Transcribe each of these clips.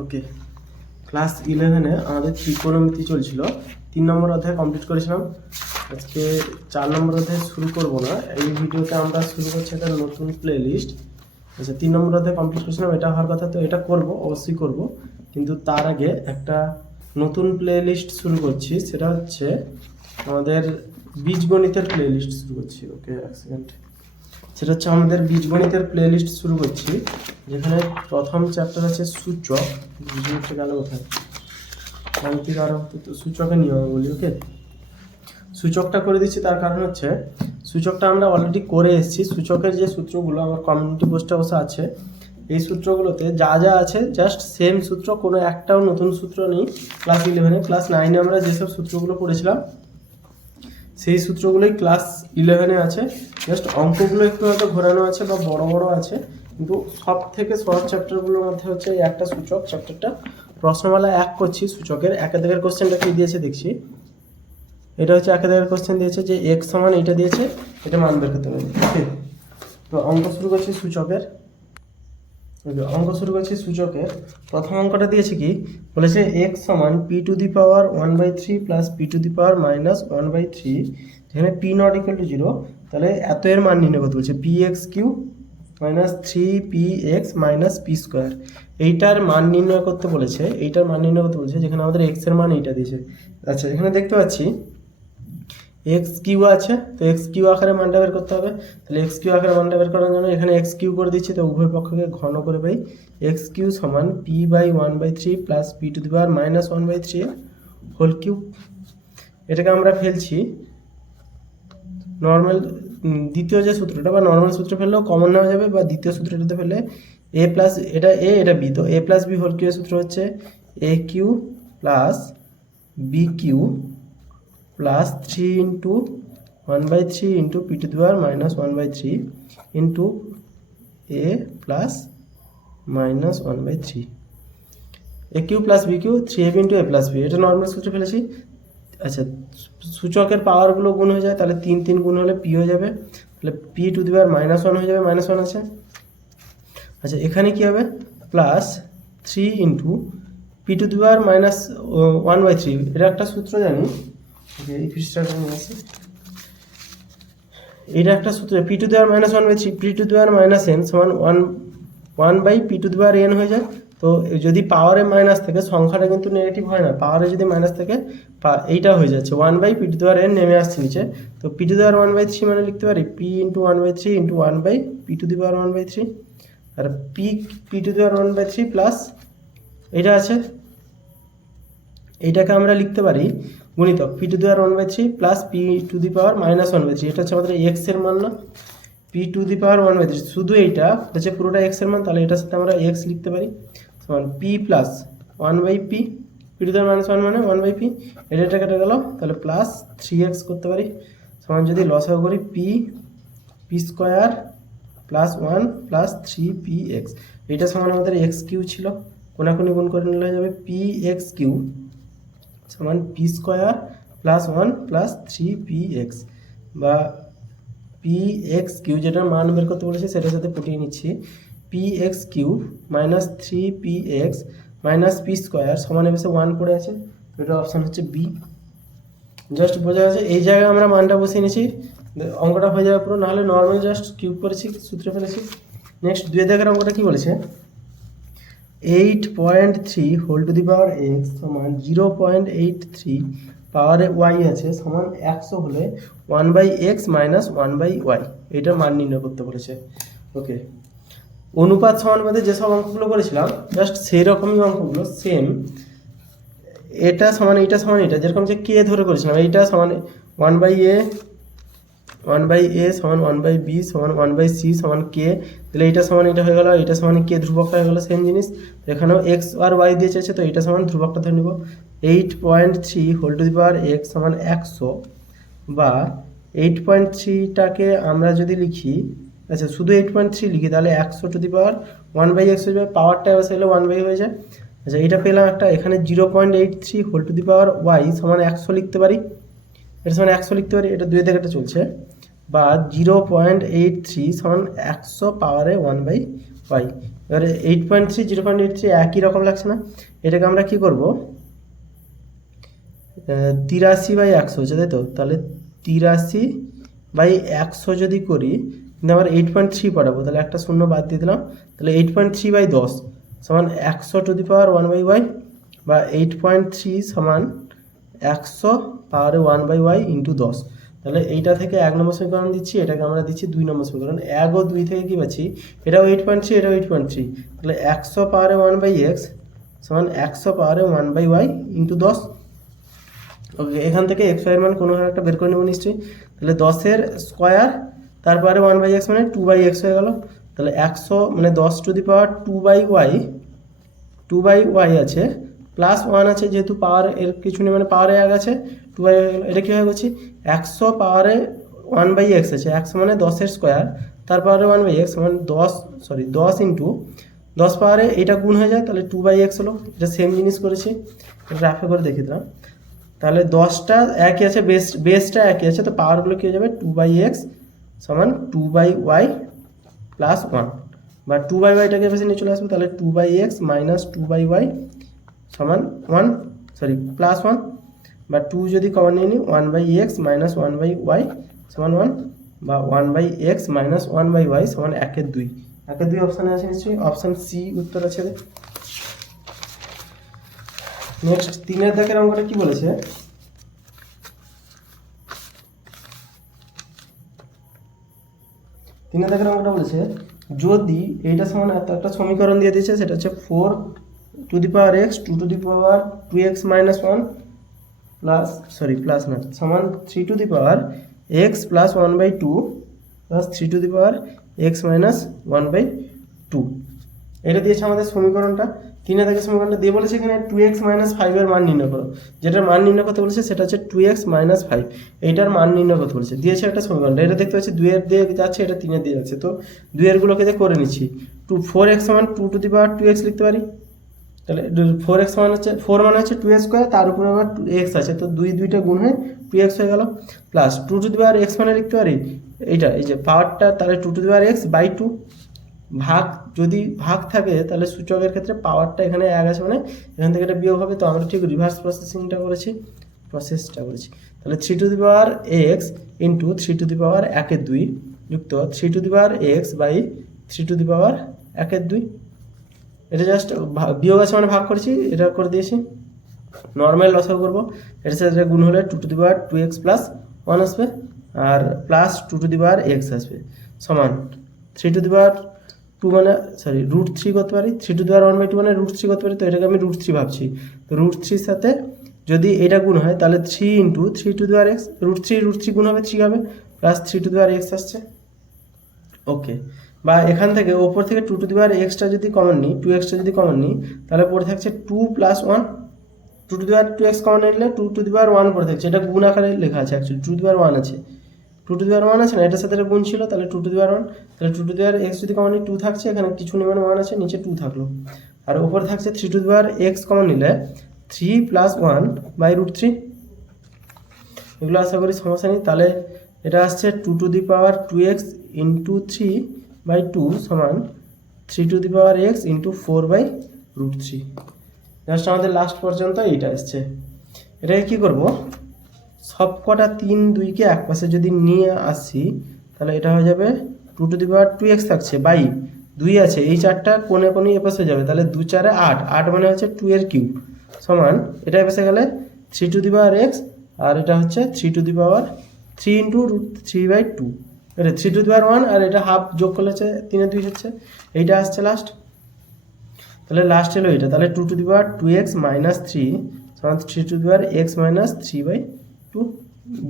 ওকে, class 11-এ আমাদের ত্রিকোণমিতি চলছিল। 3 নম্বর অধ্যায় কমপ্লিট করেছিলাম। আজকে 4 নম্বর অধ্যায় শুরু করব না, এই ভিডিওতে আমরা শুরু করছি একটা নতুন প্লে লিস্ট। আচ্ছা, 3 নম্বর অধ্যায় কমপ্লিট করেছিলাম, এটা হওয়ার কথা, তো এটা করব, অবশ্যই করব, কিন্তু তার আগে একটা নতুন প্লে লিস্ট শুরু করছি। সেটা হচ্ছে আমাদের বীজগণিতের প্লে লিস্ট শুরু করছি। ওকে, এক সেকেন্ড। সেটা হচ্ছে আমাদের বীজগণিতের প্লে লিস্ট শুরু করছি, যেখানে প্রথম চ্যাপ্টার আছে সূচক। বীজগণিতটা গেল কোথায়, গাণিতিক আরো তো সূচকের নিয়ম বলি। ওকে, সূচকটা করে দিচ্ছি, তার কারণ হচ্ছে সূচকটা আমরা অলরেডি করে এসেছি। সূচকের যে সূত্রগুলো আমার কমিউনিটি পোস্টে অবশ্য আছে, এই সূত্রগুলোতে যা যা আছে জাস্ট সেম সূত্র, কোনো একটাও নতুন সূত্র নেই। ক্লাস 11-এ, ক্লাস 9-এ আমরা যেসব সূত্রগুলো পড়েছিলাম সেই সূত্রগুলোই ক্লাস 11-এ আছে। জাস্ট অঙ্কগুলো একটু হয়তো ঘোরানো আছে বা বড় বড় আছে, কিন্তু সব থেকে সহজ চ্যাপ্টারগুলোর মধ্যে হচ্ছে এই একটা সূচক চ্যাপ্টারটা। প্রশ্নমালা 1 করছি সূচকের। 1 দাগের কোশ্চেনটা কি দিয়েছে দেখছি। এটা হচ্ছে 1 দাগের কোশ্চেন দিয়েছে যে x সমান এটা দিয়েছে, এটা মান বের করতে হবে। ওকে, তো অঙ্ক শুরু করছি সূচকের। প্রথম অঙ্কটা দিয়েছে কি, বলেছে x সমান p⁻³ প্লাস p⁻−1/3। যেখানে p নট ইকুয়াল টু 0, তাহলে এত এর মান নির্ণয় করতে বলছে px³ minus 3px minus p²। এইটার মান নির্ণয় করতে বলেছে, যেখানে আমাদের x এর মান এইটা দিয়েছে। আচ্ছা, এখানে দেখতে পাচ্ছি x³ আছে, তো x³ আকারে মানটা বের করতে হবে। তাহলে x³ আকারে মানটা বের করার জন্য এখানে x³ করে দিচ্ছি, তো উভয় পক্ষকে ঘন করে পাই। x³ সমান p/1/3 plus p⁻−1/3 whole cube. এটাকে আমরা ফেলছি নর্মাল, দ্বিতীয় যে সূত্রটা বা নর্মাল সূত্র ফেললেও কমন নেওয়া যাবে, বা দ্বিতীয় সূত্রটাতে ফেললে a প্লাস এটা a এটা b, তো a প্লাস b হোল কিউবের সূত্র হচ্ছে a³ plus b³ plus 3 into 1/3 into p⁻−1/3 into a plus -1/3। a³ plus b³ 3ab into a plus b, এটা নর্মাল সূত্র ফেলেছি। আচ্ছা, সূচকের পাওয়ারগুলো গুণ হয়ে যায়, তাহলে 3 3 গুণ হলে p হয়ে যাবে, তাহলে p⁻−1 হয়ে যাবে, -1 আছে। আচ্ছা, এখানে কি হবে, প্লাস 3 ইন্টু p⁻−1/3, এটা একটা সূত্র জানি, এই পৃষ্ঠাটা নিয়ে আসি। এটা একটা সূত্র, p⁻−1/3 p⁻−n সমান 1/p⁻n হয়ে যায়। তো যদি পাওয়ারে মাইনাস থাকে, সংখ্যাটা কিন্তু নেগেটিভ হয় না, পাওয়ারে যদি মাইনাস থাকে এইটা হয়ে যাচ্ছে 1/p⁻n, নেমে আসছে নিচে। তো p⁻1/3 মানে লিখতে পারি p ইন্টু 1/3 ইন্টু 1/p⁻1/3, আর p⁻1/3 প্লাস এটা আছে, এইটাকে আমরা লিখতে পারি গুণিতক p⁻1/3 প্লাস p⁻−1/3। এটা হচ্ছে আমাদের x এর মান না, p⁻1/3 শুধু এইটা হচ্ছে পুরোটা x এর মান, তাহলে এটার সাথে আমরা x লিখতে পারি সমান p প্লাস 1/p, p⁻−1 মানে 1/p, এটা কেটে গেল, তাহলে প্লাস 3x করতে পারি সমান, যদি লসাগু করি p² প্লাস 1 প্লাস 3px। এটা সমান আমাদের x³ ছিল, কোনাকুনি গুণ করে নিলে হয়ে যাবে px³ সমান p² প্লাস 1 প্লাস 3px, বা px³ যেটার মান বের করতে বলেছি সেটার সাথে ফুটিয়ে নিচ্ছি। px³ minus 3px minus p² সমান এসে 1 পড়ে আছে, এটা অপশান হচ্ছে বি। জাস্ট বোঝা যাচ্ছে, এই জায়গায় আমরা মানটা বসিয়ে নিয়েছি, অঙ্কটা হয়ে যাবে পুরো। নাহলে নর্মাল জাস্ট কিউব করেছি, সূত্র ফেলেছি। নেক্সট 2 দাগের অঙ্কটা কি বলেছে, 8.3 whole to the power x সমান 0.83 পাওয়ারে y আছে সমান 100 হলে 1/x মাইনাস 1/y, এটার মান নির্ণয় করতে বলেছে। ওকে, অনুপাত সমানুপাতে যেসব অঙ্কগুলো করেছিলাম জাস্ট সেই রকমই অঙ্কগুলো সেম। এটা সমান এইটা সমান এটা, যেরকম যে কে ধরে করেছিলাম, এইটা সমান 1/a সমান 1/b সমান 1/c সমান k, তাহলে এইটা সমান এটা হয়ে গেল, এটা সমান k ধ্রুবকটা হয়ে গেল, সেম জিনিস। এখানেও x আর y দিয়ে চেয়েছে, তো এটা সমান ধ্রুবকটা ধরে নিব। 8.3 whole to the power x সমান 100, বা 8.3টাকে আমরা যদি লিখি, আচ্ছা শুধু 8.3 লিখি, তাহলে 100 টু দি পাওয়ার 1/x হয়ে যাবে, পাওয়ারটা বসে গেলে 1/y হয়ে যায়। আচ্ছা, এটা পেলাম একটা। এখানে 0.83 whole to the power y সমান 100 লিখতে পারি, এটা সমান 100 লিখতে পারি, এটা 2 থেকে এটা চলছে, বা 0.83 সমান 100 পাওয়ারে 1/y। এবারে 8.3 0.83 একই রকম লাগছে না, এটাকে আমরা কি করব 83/100 হচ্ছে তাই তো, তাহলে 83/100 যদি করি কিন্তু আবার 8.3 পাঠাবো, তাহলে একটা শূন্য বাদ দিয়ে দিলাম, তাহলে 8.3/10 সমান 100^1/y বা 8.3 সমান 100^1/y ইন্টু 10। তাহলে এইটা থেকে 1 নম্বর সমীকরণ দিচ্ছি, এটাকে আমরা দিচ্ছি 2 নম্বর সমীকরণ। 1 ও 2 থেকে কি পাচ্ছি, এটাও 8.3 এটাও 8.3, তাহলে 100^1/x সমান 100^1/y ইন্টু 10। ওকে, এখান থেকে এক্স ওয়াই এর মান কোনো একটা বের করে নেব নিশ্চয়ই। তাহলে 10 স্কোয়ার তারপরে 1/x মানে 2/x হয়ে গেল। তাহলে 100 মানে 10^2/y আছে, প্লাস 1 আছে, যেহেতু পাওয়ার এর কিছু নেই মানে পাওয়ারে 1 আছে, 2/y হয়ে গেল। এটা কীভাবে করছি, 100 পাওয়ারে 1/x আছে, 100 মানে 10 স্কোয়ার তারপরে 1/x মানে 10 ইন্টু 10 পাওয়ারে এটা গুণ হয়ে যায়, তাহলে 2/x হলো। এটা সেম জিনিস করেছি, এটা রাফে করে দেখিয়ে দিলাম। তাহলে 10টা একই আছে, বেসটা একই আছে, তো পাওয়ারগুলো কী হয়ে যাবে 2/x সমান 2/y প্লাস 1, বা 2/yটাকে বেশি নিয়ে চলে আসবে, তাহলে 2/x মাইনাস 2/y সমান 1 প্লাস 1, বা 2 যদি কমন নিয়ে নিই 1/x মাইনাস 1/y সমান 1, বা 1/x মাইনাস 1/y সমান 1/2। 1/2 অপশানে আছে নিশ্চয়ই, অপশান সি উত্তর আছে। নেক্সট 3 দাগের অঙ্কটা কি বলেছে, 3 দাগের অঙ্কটা বলেছে যদি এইটা সমান একটা সমীকরণ দিয়ে দিয়েছে, সেটা হচ্ছে 4^x 2^2x minus 1 প্লাস না সমান 3^x plus 1/2 plus 3^x minus 1/2। এটা দিয়েছে আমাদের সমীকরণটা। 3 দাগের সমীকরণটা দিয়ে বলেছে এখানে 2x minus 5 এর মান নির্ণয় করো। যেটার মান নির্ণয় করতে বলেছে সেটা হচ্ছে 2x minus 5, এইটার মান নির্ণয় করতে বলেছে। দিয়েছে একটা সমীকরণটা, এটা দেখতে পাচ্ছি 2 এর দিয়ে যাচ্ছে, এটা 3 এর দিয়ে যাচ্ছে, তো 2 এর গুলোকে দিয়ে করে নিচ্ছি। 4x সমান 2^2x লিখতে পারি, তাহলে 4x সমান হচ্ছে 4 মানে হচ্ছে 2x স্কোয়ার, তার উপরে আবার x আছে, তো 2টা গুণ হয়ে 2x হয়ে গেল, প্লাস 2^x মানে লিখতে পারি এইটা, এই যে পাওয়ারটা, তাহলে 2^x/2 ভাগ, যদি ভাগ থাকে তাহলে সূচকের ক্ষেত্রে পাওয়ারটা এখানে 1 আছে মানে এখান থেকে এটা বিয়োগ হবে, তো আমরা ঠিক রিভার্স প্রসেসটা করেছি। তাহলে 3^x ইন্টু 3^1/2 যুক্ত 3^x/3^1/2, এটা জাস্ট বিয়োগ আছে মানে ভাগ করেছি, এটা করে দিয়েছি। নর্মাল লসাগু করবো, এটার সাথে গুণ হলে 2^2x প্লাস 1 আসবে, আর প্লাস 2^x আসবে, সমান 3^2 মানে √3 করতে পারি, 3^1/2 মানে √3 করতে পারি, তো এটাকে আমি √3 ভাবছি। তো √3 সাথে যদি এটা গুণ হয় তাহলে 3 ইন্টু 3^x, √3 গুণ হবে 3 হবে, প্লাস 3^x আসছে। ওকে, বা এখান থেকে ওপর থেকে 2^x যদি কমন নিই, 2xটা যদি কমন নিই, তাহলে পড়ে থাকছে 2 প্লাস 1, 2x কমন নিলে 2^1 পড়ে থাকছে, এটা গুণ আকারে লেখা আছে, অ্যাকচুয়ালি 2^1 আছে, 2^1 আছে না, এটার সাথে এটা গুণ ছিল, তাহলে 2^1, তাহলে 2^x যদি কমন নিই 2 থাকছে, এখানে কিছু নেই মানে 1 আছে, নিচে 2 থাকলো, আর ওপরে থাকছে 3^x কমন নিলে 3 প্লাস 1/√3। এগুলো আশা করি সমস্যা নেই। তাহলে এটা আসছে 2^2x ইন্টু 3/2 সমান 3^x ইন্টু 4/√3। জাস্ট আমাদের লাস্ট পর্যন্ত এইটা আসছে। এটাকে কী করবো, সব কটা 3 2কে এক পাশে যদি নিয়ে আসি, তাহলে এটা হয়ে যাবে 2^2x থাকছে বাই 2 আছে, এই 4টা কোণে এ পাশে যাবে, তাহলে 2 4 8, 8 মানে হচ্ছে 2 এর কিউব সমান, এটা এ পাশে গেলে 3^x, আর এটা হচ্ছে 3 ইন্টু √3/2, এটা 3^1, আর এটা হাফ যোগ করলে হচ্ছে 3/2 হচ্ছে, এইটা আসছে লাস্ট। তাহলে লাস্ট হলো এটা, তাহলে 2^2x মাইনাস 3 সমান 3^x মাইনাস 3/2,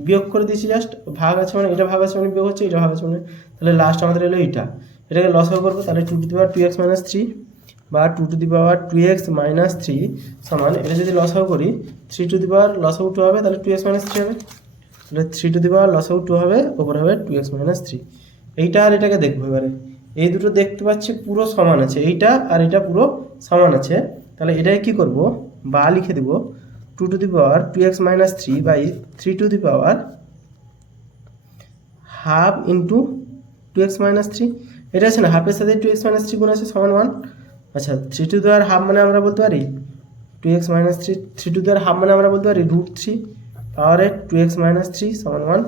বিয়োগ করে দিয়েছি, জাস্ট ভাগ আছে মানে এটা ভাগ আছে মানে বিয়োগ হচ্ছে, এটা ভাগ আছে মানে, তাহলে লাস্ট আমাদের এলো এইটা। এটাকে লসাগু করবো, তাহলে 2^2x মাইনাস 3 বা 2^2x মাইনাস 3 সমান, এটা যদি লসাগু করি 3 লসাগু 2 হবে, তাহলে 2x মাইনাস 3 হবে, তাহলে 3 লসাগু 2 হবে, ওপরে হবে 2x মাইনাস 3। এইটা আর এটাকে দেখবো এবারে, এই দুটো দেখতে পাচ্ছি পুরো সমান আছে, এইটা আর এটা পুরো সমান আছে, তাহলে এটাকে কি করব, বা লিখে দেব 2^2x minus 3 by 3^12 into 2x minus 3। এটা আছে না, হাফের সাথে 2x মাইনাস 3 গুণ আছে সমান 1। আচ্ছা 3 টু দি পাওয়ার হাফ মানে আমরা বলতে পারি 2x minus 3, 3 two the power half মানে আমরা বলতে পারি √3 পাওয়ারে 2x মাইনাস 3 সমান 1,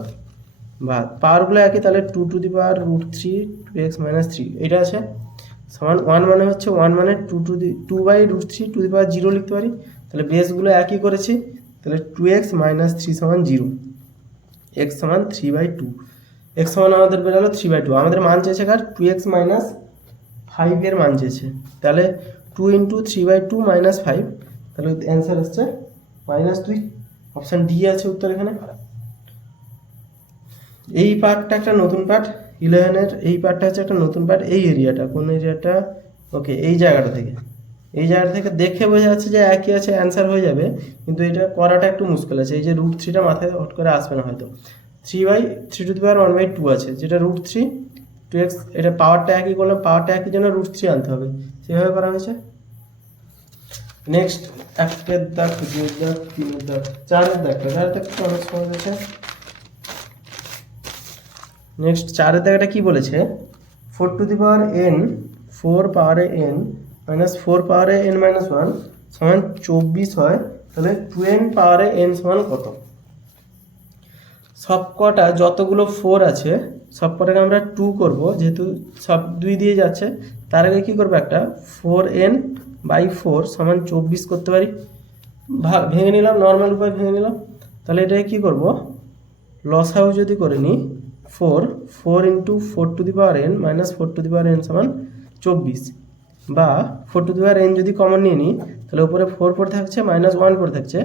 বা পাওয়ারগুলো একই, তাহলে 2 two the power √3 2x minus 3 এটা আছে সমান 1 মানে হচ্ছে 1 মানে 2/√3 টু দি পাওয়ার 0 লিখতে পারি, তাহলে বেসগুলো একই করেছি, তাহলে 2x মাইনাস 3 সমান 0, x সমান 3/2, x সমান আমাদের বেরোলো 3/2। আমাদের মান চেয়েছে কার 2x মাইনাস 5 এর মান চেয়েছে, তাহলে 2 ইন্টু 3/2 মাইনাস 5, তাহলে অ্যান্সার হচ্ছে -2, অপশান ডি আছে উত্তর এখানে। এই পার্টটা একটা নতুন পার্ট 11-এর, এই পার্টটা হচ্ছে একটা নতুন পার্ট। এই এরিয়াটা কোন এরিয়াটা, ওকে এই জায়গাটা থেকে দেখে বোঝা যাচ্ছে যে একই আছে, অ্যান্সার হয়ে যাবে, কিন্তু এটা করাটা একটু মুশকিল আছে। এই যে √3টা মাথায় হট করে আসবে না হয়তো, 3 টু দি পাওয়ার 1/2 আছে, যেটা √3 2x, এটা পাওয়ারটা একই করলাম, পাওয়ারটা একই জন্য √3 আনতে হবে, সেভাবে করা হয়েছে। নেক্সট 1-এর দাগ, 2-এর দাগ, 3-এর দাগ, 4-এর দাগটা অনেক সহজ আছে। নেক্সট 4-এর দাগটা কি বলেছে, 4 টু দি পাওয়ার n 4 পাওয়ারে n মাইনাস 4 পাওয়ারে n মাইনাস 1 সমান 24 হয়, তাহলে 2n পাওয়ারে n সমান কত? সবকটা যতগুলো 4 আছে সবকটাকে আমরা 2 করব, যেহেতু সব 2 দিয়ে যাচ্ছে, তার আগে কী করবো, একটা 4n/4 সমান 24 করতে পারি, ভেঙে নিলাম, নর্মাল উপায় ভেঙে নিলাম। তাহলে এটাকে কী করবো, লসাগু যদি করে নিই 4 into 4 two the power n minus 4 two the power n সমান 24, বা 4 টু দি পাওয়ার n যদি কমন নিয়ে নিই, তাহলে উপরে 4 পড়ে থাকছে মাইনাস 1 পড়ে থাকছে,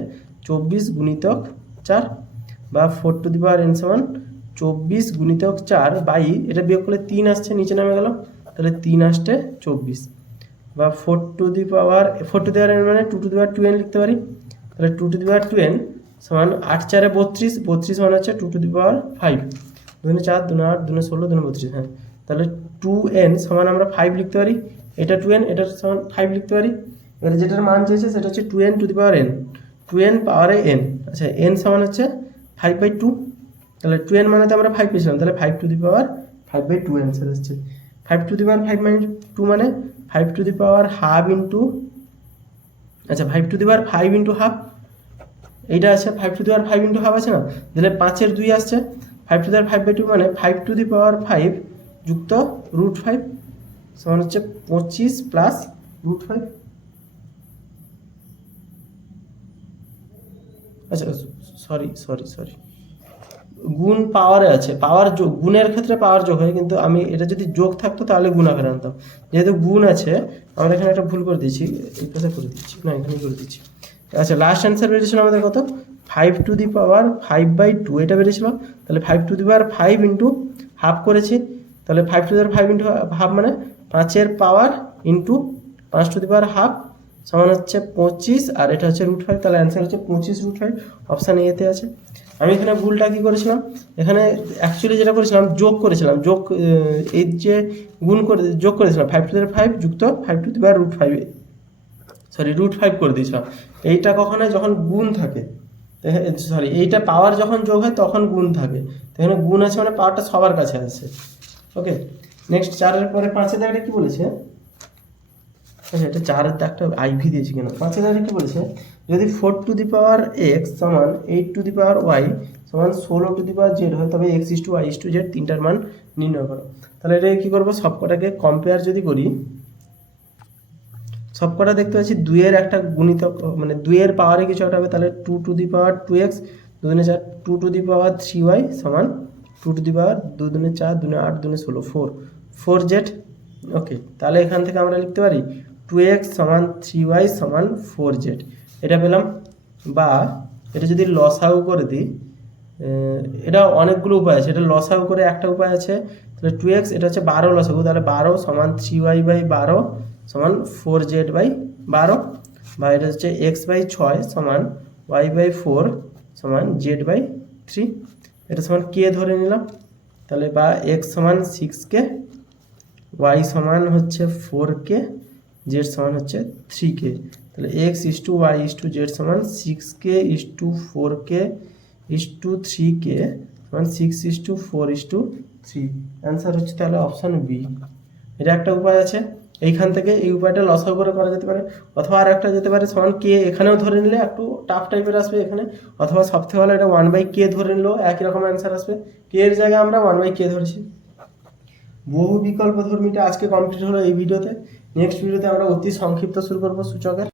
24 গুণিতক 4, বা 4 টু দি পাওয়ার n সমান 24 গুণিতক 4 বাই, এটা বিয়োগ করলে 3 আসছে, নিচে নামে গেল, তাহলে 3 আসছে 24, বা 4 টু দি পাওয়ার n মানে 2 টু দি পাওয়ার 2n লিখতে পারি, তাহলে 2 টু দি পাওয়ার 2n সমান 8 4 32 মানে হচ্ছে 2 টু দি পাওয়ার 5, 2 4 2 8 2 16 2 32, হ্যাঁ, তাহলে 2n সমান আমরা 5 লিখতে পারি, এটা 2n এটা সমান 5 লিখতে পারি। এবারে যেটার মান চেয়েছে সেটা হচ্ছে 2n two the power n, 2n পাওয়ারে n, আচ্ছা n সমান হচ্ছে 5/2, তাহলে 2n মানে তো আমরা 5 পেয়েছিলাম, তাহলে 5 টু দি পাওয়ার 5/2 অ্যান্সার হচ্ছে। 5 টু দি পাওয়ার 5/2 মানে 5 to the power half into, আচ্ছা 5 to the power 5 into half, এইটা আছে 5 to the power 5 into half আছে না, তাহলে 5-এর 2 আসছে, 5 টু দি পাওয়ার 5/2 মানে 5 টু দি পাওয়ার 5 যুক্ত √5 সমান হচ্ছে 25 প্লাস √5। আচ্ছা সরি গুণ পাওয়ারে আছে, পাওয়ার যোগ, গুণের ক্ষেত্রে পাওয়ার যোগ হয়, কিন্তু আমি এটা যদি যোগ থাকতো তাহলে গুণ আকারে আনতাম, যেহেতু গুণ আছে আমরা এখানে একটা ভুল করে দিচ্ছি, এই পাশে করে দিচ্ছি, না এখানে করে দিচ্ছি। আচ্ছা লাস্ট অ্যান্সার বেরিয়েছিল আমাদের কত, 5 টু দি পাওয়ার 5/2 এটা বেরিয়েছিল, তাহলে 5 to the power 5 into half করেছি, তাহলে 5 to the power 5 into half মানে 5-এর power into 5 to the power half সমান হচ্ছে 25, আর এটা হচ্ছে √5, তাহলে অ্যান্সার হচ্ছে 25/5, অপশান এতে আছে। আমি এখানে ভুলটা কী করেছিলাম, এখানে অ্যাকচুয়ালি যেটা করেছিলাম যোগ করেছিলাম, এই যে গুণ করে যোগ করেছিলাম 5 টু দি পাওয়ার 5 যুক্ত 5 টু দি পাওয়ার √5, সরি √5 করে দিয়েছিলাম। এইটা কখন হয়, যখন গুণ থাকে, সরি এইটা পাওয়ার যখন যোগ হয় তখন গুণ থাকে, এখানে গুণ আছে মানে পাওয়ারটা সবার কাছে আছে। ওকে নেক্সট 4-এর পরে 5-এর দাগটা কী বলেছে, আচ্ছা এটা 4-এর দাগটা আইভি দিয়েছি কেন, 5-এর দাগটা কী বলেছে, যদি 4 টু দি পাওয়ার x সমান 8 টু দি পাওয়ার y সমান 16 টু দি পাওয়ার z হয়, তবে x is to y is to z তিনটার মান নির্ণয় করো। তাহলে এটা কী করবো, সবকটাকে কম্পেয়ার যদি করি, সবকটা দেখতে পাচ্ছি 2-এর একটা গুণিতক, মানে 2-এর পাওয়ারে কিছু একটা হবে, তাহলে 2 two the power 2x 2 × 4, 2 two the power 3y সমান 2 টু দি পাওয়ার 2 × 4 2 × 8 2 × 16 4z। ওকে তাহলে এখান থেকে আমরা লিখতে পারি 2x সমান 3y সমান 4z, এটা পেলাম। বা এটা যদি লসাগু করে দিই, এটা অনেকগুলো উপায় আছে, এটা লসাগু করে একটা উপায় আছে, তাহলে 2x এটা হচ্ছে 12 লসাগু, তাহলে 12 সমান 3y/12 সমান 4z/12, বা এটা হচ্ছে x/6 সমান y/4 সমান z/3, এটা সমান k ধরে নিলাম, তাহলে বা x সমান 6k, y সমান হচ্ছে 4k, z সমান হচ্ছে 3k, তাহলে x is to y is to z সমান 6k is to 4k is to 3k সমান 6 is to 4 is to 3, answer হচ্ছে তাহলে অপশান বি। এটা একটা উপায় আছে। এইখান থেকে এই উপায়টা লসাগু করে করা যেতে পারে, অথবা আর একটা যেতে পারে সমান কে, এখানেও ধরে নিলে একটু টাফ টাইপের আসবে এখানে, অথবা সবথেকে ভালো এটা 1/k ধরে নিলেও একই রকম অ্যান্সার আসবে। কে এর জায়গায় আমরা 1/k ধরেছি। বহু বিকল্প ধর্মীটা আজকে কমপ্লিট হলো এই ভিডিওতে। নেক্সট ভিডিওতে আমরা অতি সংক্ষিপ্ত শুরু করবো সূচকের।